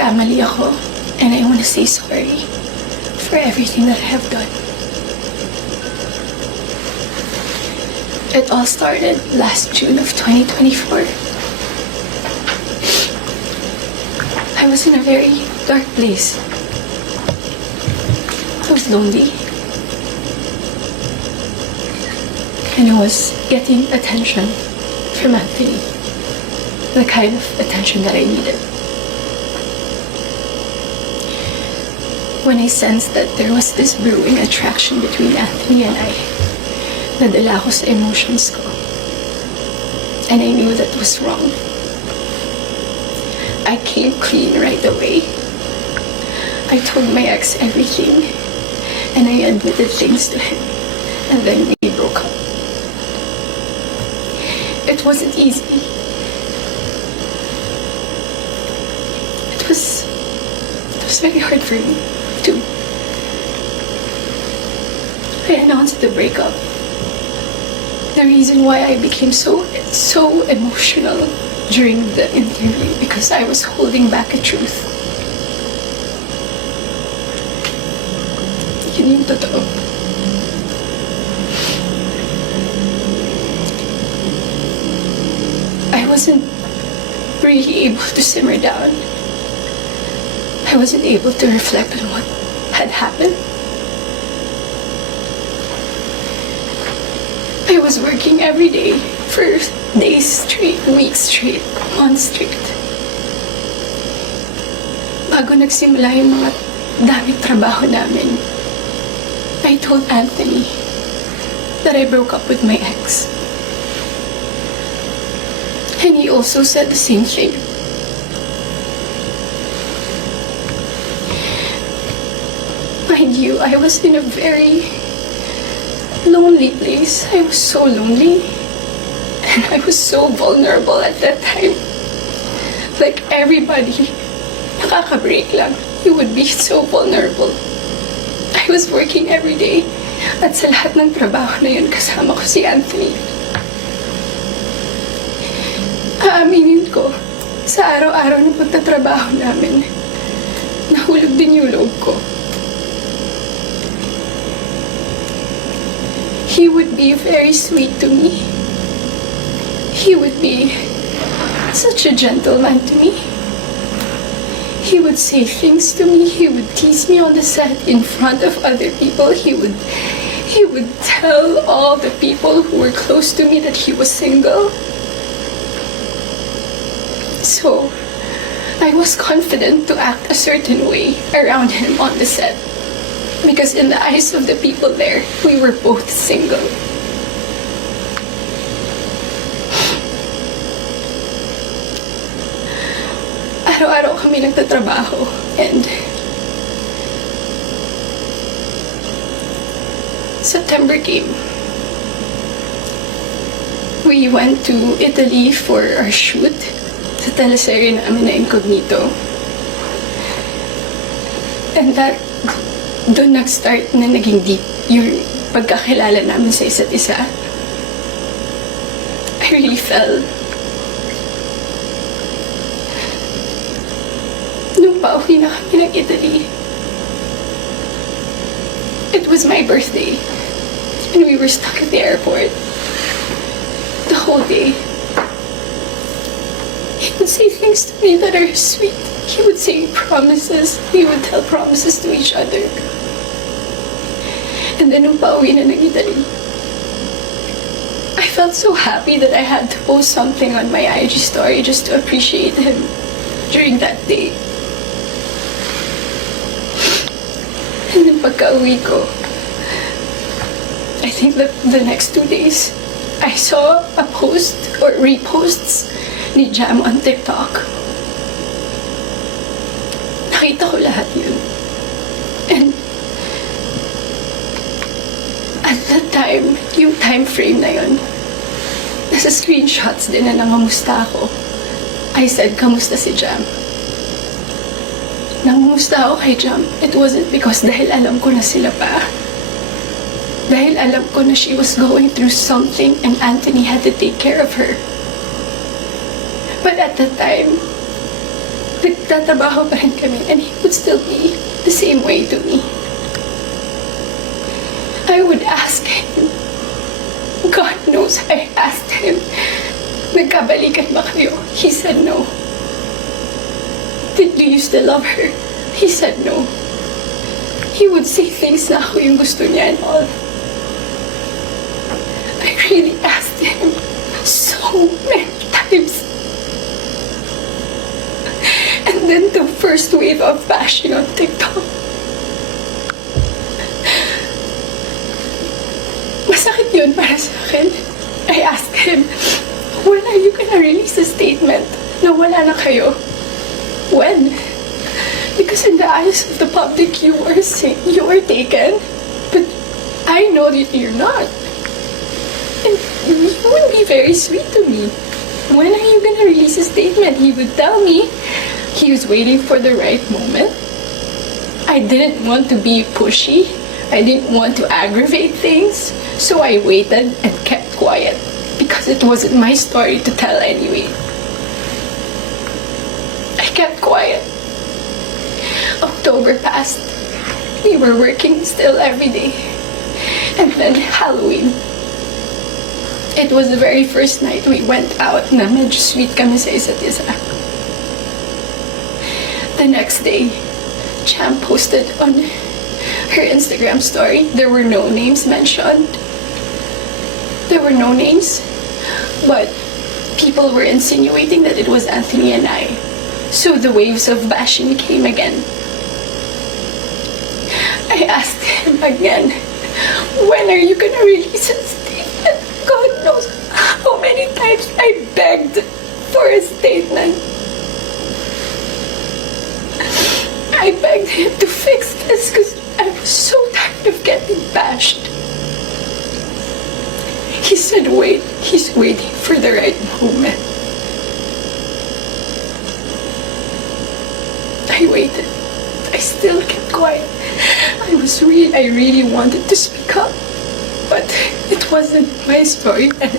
Nagkamali ako, and I want to say sorry for everything that I have done. It all started last June of 2024. I was in a very dark place. I was lonely. And I was getting attention from Anthony. The kind of attention that I needed. When I sensed that there was this brewing attraction between Anthony and I, nadala ako sa emotions ko. And I knew that was wrong. I came clean right away. I told my ex everything, and I admitted things to him, and then we broke up. It wasn't easy. It was very hard for me, too. I announced the breakup. The reason why I became so emotional during the interview, because I was holding back a truth. Yun yung totoo. I wasn't really able to simmer down. I wasn't able to reflect on what had happened. I was working every day for days straight, weeks straight, months straight. Bago nagsimula yung mga daming trabaho namin, I told Anthony that I broke up with my ex. And he also said the same thing. Mind you, I was in a very lonely place. I was so lonely. And I was so vulnerable at that time. Like everybody, nakaka-break lang. You would be so vulnerable. I was working every day. At sa lahat ng trabaho na yun, kasama ko si Anthony. Aaminin ko, sa araw-araw ng pagtatrabaho namin, nahulog din yung loob ko. He would be very sweet to me. He would be such a gentleman to me. He would say things to me. He would tease me on the set in front of other people. He would tell all the people who were close to me that he was single. So, I was confident to act a certain way around him on the set. Because in the eyes of the people there, we were both single. Araw-araw kami nagtatrabaho, and September came. We went to Italy for our shoot sa teleserye namin na Incognito. And doon nag-start na naging deep yung pagkakilala namin sa isa't isa. I really fell. Nung pauwi na kami ng Italy, it was my birthday, and we were stuck at the airport the whole day. He would say things to me that are sweet. He would say promises. We would tell promises to each other. And then nung pauwi na ng Italy, I felt so happy that I had to post something on my IG story just to appreciate him during that day. And then pagka-uwi ko, I think that the next 2 days, I saw a post or reposts ni Jam on TikTok. Nakita ko lahat yun. And at that time, yung time frame na yun, nasa screenshots din na nangamusta ako. I said, kamusta si Jam? Nangamusta ako kay Jam. It wasn't because dahil alam ko na sila pa. Dahil alam ko na she was going through something and Anthony had to take care of her. But at that time, nagtatrabaho pa rin kami and he would still be the same way to me. I would ask him. God knows I asked him, nagkabalikan ba kayo? He said no. Do you still love her? He said no. He would say things na ako yung gusto niya and all. I really asked him so many times. And then the first wave of bashing on TikTok. Masakit yun para sa akin. I asked him, when are you gonna release a statement na wala na kayo? When? Because in the eyes of the public, you are taken. But I know that you're not. And you would be very sweet to me. When are you gonna release a statement? He would tell me he was waiting for the right moment. I didn't want to be pushy. I didn't want to aggravate things. So I waited and kept quiet because it wasn't my story to tell anyway. I kept quiet. October passed. We were working still every day. And then Halloween. It was the very first night we went out na medyo sweet kami sa isa't isa. The next day, Cham posted on her Instagram story. There were no names mentioned. There were no names, but people were insinuating that it was Anthony and I. So the waves of bashing came again. I asked him again, when are you gonna release a statement? God knows how many times I begged for a statement. I begged him to fix this because I was so tired of getting bashed. He said, wait, he's waiting for the right moment. I waited. I still kept quiet. I really wanted to speak up. But it wasn't my story and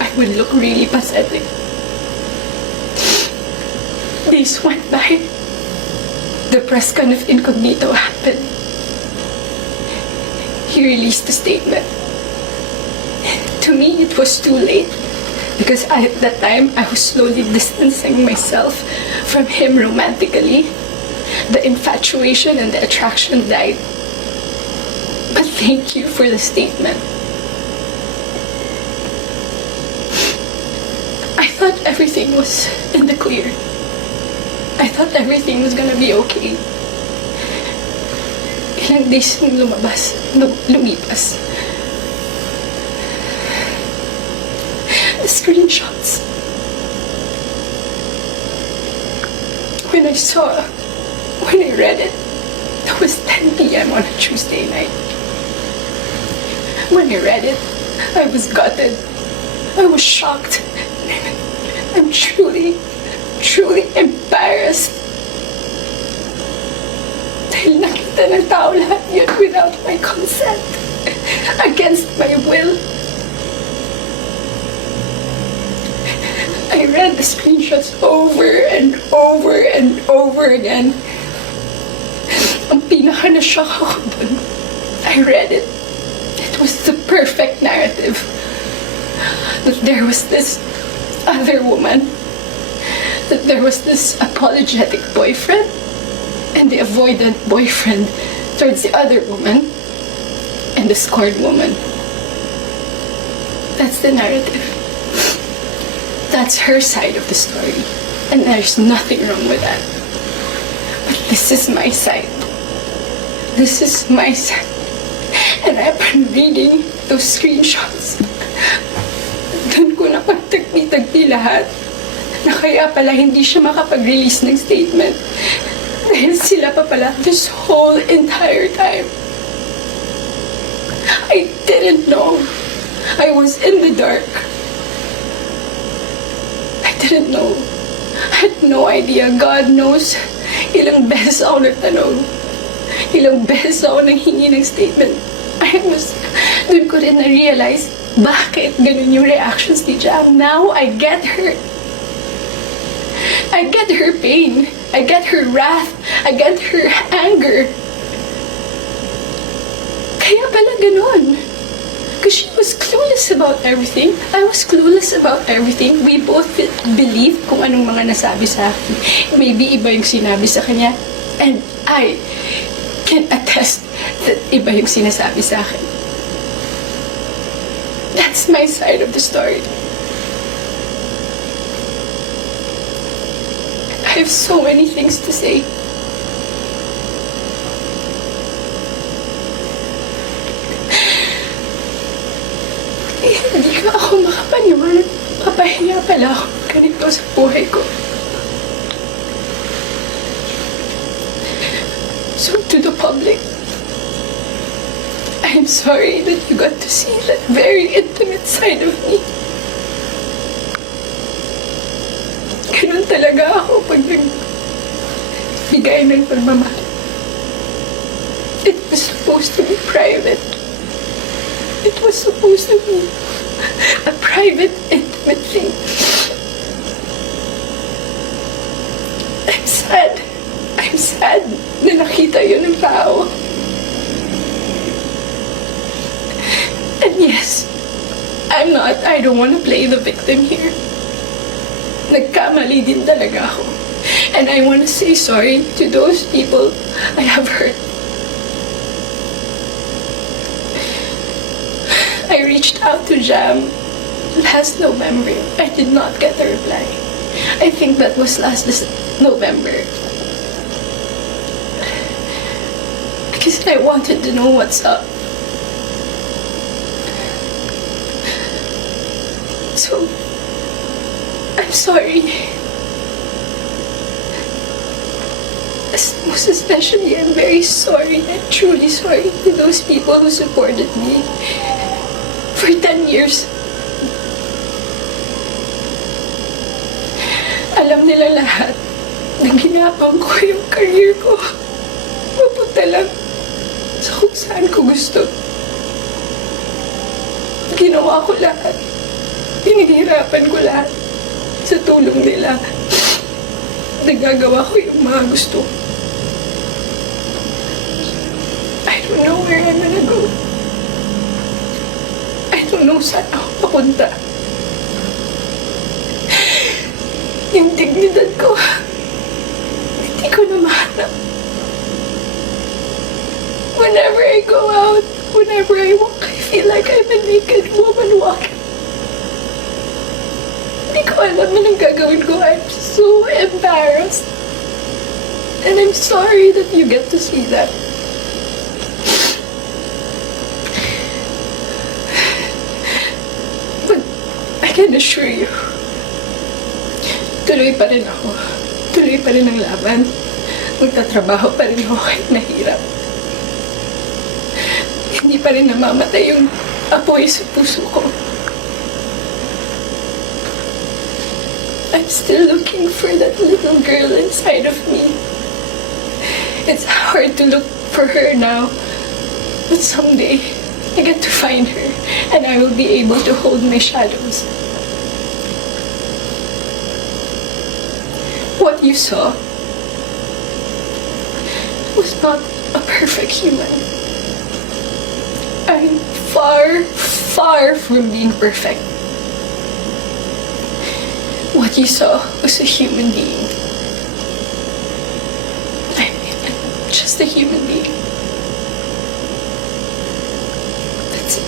I would look really pathetic. Days went by. The press con of Incognito happened. He released a statement. To me, it was too late because at that time, I was slowly distancing myself from him romantically. The infatuation and the attraction died. But thank you for the statement. I thought everything was in the clear. I thought everything was gonna be okay. Ilang days nung lumipas. The screenshots. When I read it, it was 10 p.m. on a Tuesday night. When I read it, I was gutted. I was shocked. I'm truly embarrassed. Dahil nakita ng tao lahat yun without my consent. Against my will. I read the screenshots over and over and over again. Ang pinaka-na-shock ako dun, I read it. It was the perfect narrative. That there was this other woman. That there was this apologetic boyfriend. And the avoidant boyfriend towards the other woman. And the scorned woman. That's the narrative. That's her side of the story. And there's nothing wrong with that. But this is my side. This is my side. And I've been reading those screenshots. Doon ko napagtagpi-tagpi lahat. Na kaya pala hindi siya makapag-release ng statement. Dahil sila pa pala this whole entire time. I didn't know. I was in the dark. I didn't know. I had no idea. God knows. Ilang beses ako nagtanong. Ilang beses ako nanghingi ng statement. Doon ko rin na-realize bakit ganun yung reactions ni Jam. Now, I get her. I get her pain. I get her wrath. I get her anger. Kaya pala ganun. Because she was clueless about everything. I was clueless about everything. We both believed kung anong mga nasabi sa akin. Maybe iba yung sinabi sa kanya. And I can attest that iba yung sinasabi sa akin. That's my side of the story. I have so many things to say. Hindi ka ako makapaniwala. Papahinga pala ako ganito sa buhay ko. So to the public, I'm sorry that you got to see that very intimate side of me. Ganun talaga ako pag nagbigay ng pagmamahal. It was supposed to be private. It was supposed to be a private, intimate thing. I'm sad. I'm sad na nakita yun ng tao. And yes, I don't want to play the victim here. Nagkamali din talaga ako. And I want to say sorry to those people I have hurt. I reached out to Jam last November. I did not get a reply. I think that was last November. Because I wanted to know what's up. So, I'm sorry. Most especially, I'm very sorry. I'm truly sorry to those people who supported me for 10 years. Alam nila lahat na ginapang ko yung career ko. Mapunta lang sa kung saan ko gusto. Ginawa ko lahat. Pinihirapan ko lahat sa tulong nila. Nagagawa ko yung mga gusto. I don't know where I'm gonna go. I don't know saan ako papunta. Yung dignidad ko, hindi ko na mahanap. Whenever I go out, whenever I walk, I feel like I'm a naked woman walking. Hindi ko alam anong gagawin ko. I'm so embarrassed. And I'm sorry that you get to see that. But I can assure you, tuloy pa rin ako. Tuloy pa rin ang laban. Magtatrabaho pa rin ako kahit nahirap. Hindi pa rin namamatay yung apoy sa puso ko. I'm still looking for that little girl inside of me. It's hard to look for her now, but someday I get to find her and I will be able to hold my shadows. What you saw was not a perfect human. I'm far, far from being perfect. What you saw was a human being. I'm just a human being. That's it.